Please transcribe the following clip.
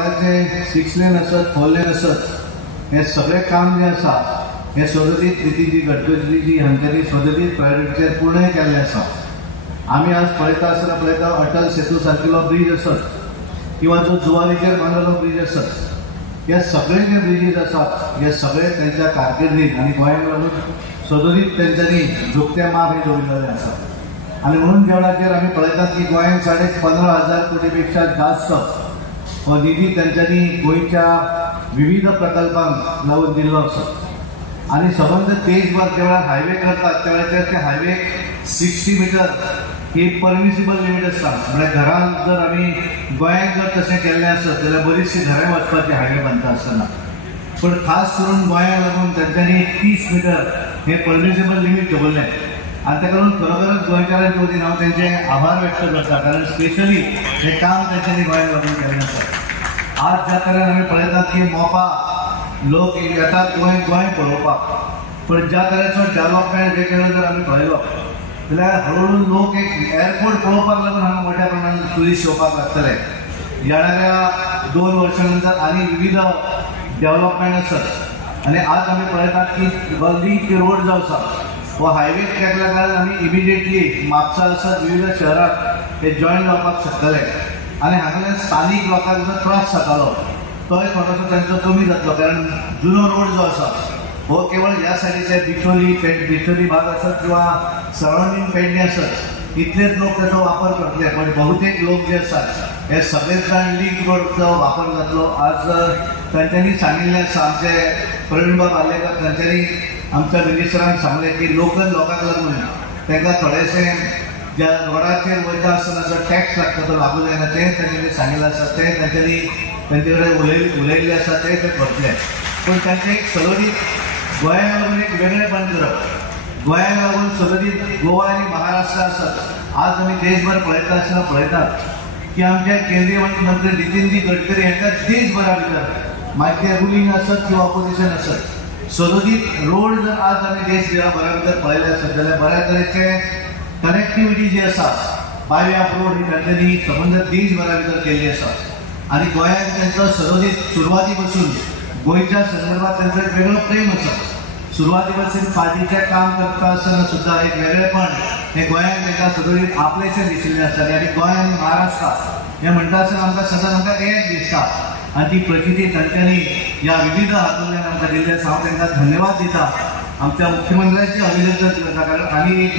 रोडाचे 6 लेन असत 4 लेन असत हे सगळे काम जे आसा हे सदतीत नितीनजी गडकरीजी हांच्यानी सदतीत प्रायोरिटीचेर पूर्ण केल्ले आसा। आम्ही आज पळयता अटल सेतू सारकिलो ब्रिज असत किंवा जो जुवारीचेर बांदलेलो ब्रिज असत हे सगळे जे ब्रिजीस आसात हे सगळे त्यांच्या कारकिर्दीत आणि गोंयांक लागून सदतीत त्यांच्यानी झुकते माप हे दवरिल्ले आसा। आणि म्हणून ज्या वेळाचेर आमी पळयतात की गोंयांत 15,500 कोटी पेक्षा जास्त हो निधी त्यांच्यानी गोंयच्या विविध प्रकल्पांक लावून दिल्लो आसा। आणि संबंध देशभर ज्या वेळार हायवे करतात त्या वेळाचेर ते हायवे 60 मीटर ही परमिसिबल लिमीट आसता। म्हणजे घरान जर आमी गोंयांत जर तशें केल्लें आसत जाल्यार बरीचशी घरां वचपाची हायवे बांदता आसतना, पण खास करून गोंयांक लागून तांच्यांनी 30 मीटर हे परमिसिबल लिमीट दवरलें। आणि त्या लागून खरोखरच गोंयकारांच्या वतीन हांव तेंचे आभार व्यक्त करता, कारण स्पेशली हे काम तांच्यांनी गोंयांक लागून केल्लें आसा। आज ज्या तरेन आमी पळयतात की मोपा लोक येतात गोंय पळोवपाक, पण ज्या तरेचो डेव्हलपमेंट वेगवेगळो जर आमी पळयलो जाल्यार हळूहळू लोक एक एअरपोर्ट पळोवपाक लागून हांगा मोठ्या प्रमाणात ट्युरिस्ट येवपाक लागतले। येणाऱ्या 2 वर्सां नंतर आनी विविध डेव्हलपमेंट आसत। आणि आज आमी पळयतात की लिंक रोड जो आसा हो हायवे केल्या कारण आमी इमिडिएटली म्हापसा आसत विविध शहरात हे जॉईन जावपाक शकतले। आणि हांगासर स्थानीक लोकांक जो त्रास जातालो तोय थोडोसो तांचो कमी जातलो, कारण जुनो रोड जो आसा हो केवळ ह्या सायडीचे बिचोली भाग आसत किंवा सराउंडींग पेडणे आसत इतलेच लोक त्याचा वापर करतले, पण बहुतेक लोक जे असतात हे सगळेच जाण लिंक रोडचो वापर जातलो। आज तांच्यांनी सांगिल्लें आसा, आमचे प्रवीणबाब आलेकर तांच्यांनी आमच्या मिनिस्टरांक सांगलें की लोकल लोकांक लागून तांकां थोडेशे ज्या रोडाचेर वयता आसतना जो टॅक्स लागता तो लागू जायना तें तांच्यांनी सांगिल्लें आसा, तें तांच्यांनी तांचे कडेन उलयल्लें आसा ते करतले। पण तांचें एक सदतीत गोंयांक लागून एक वेगळेपण करप, गोंयांक लागून सदतीत गोवा आनी महाराष्ट्र आसत। आज आमी देशभर पळयता आसतना पळयतात की आमचे केंद्रीय मंत्री नितीनजी गडकरी हांकां देशभरा भितर मागीर रुलींग आसत किंवा ऑपोजिशन आसत सदतीत रोड जर आज आमी देशभरा भितर पळयले आसत जाल्यार बऱ्या तरेचे कनेक्टिविटी जी आसा बायव्याप रोड ही तांच्यांनी संबंद देशभरा भितर केल्ली आसा। आणि गोंयांत तांचो सदतीत सुरवाती पासून गोंयच्या संदर्भात तांचो एक वेगळो प्रेम आसा। सुरवाती पासून पार्टीचें काम करता आसतना सुद्दां एक वेगळेपण हे गोंयांत तांकां सदतीत आपलेशें दिशिल्लें आसा। आणि गोंय आनी महाराष्ट्र हें म्हणटा आसतना आमकां सदांच आमकां एक दिसता, आणि ती प्रचिती तांच्यांनी ह्या विविध हातूंतल्यान आमकां दिल्ली आसा। हांव तांकां धन्यवाद दिता, आमच्या मुख्यमंत्र्याचे अभिनंदन करता, कारण आमी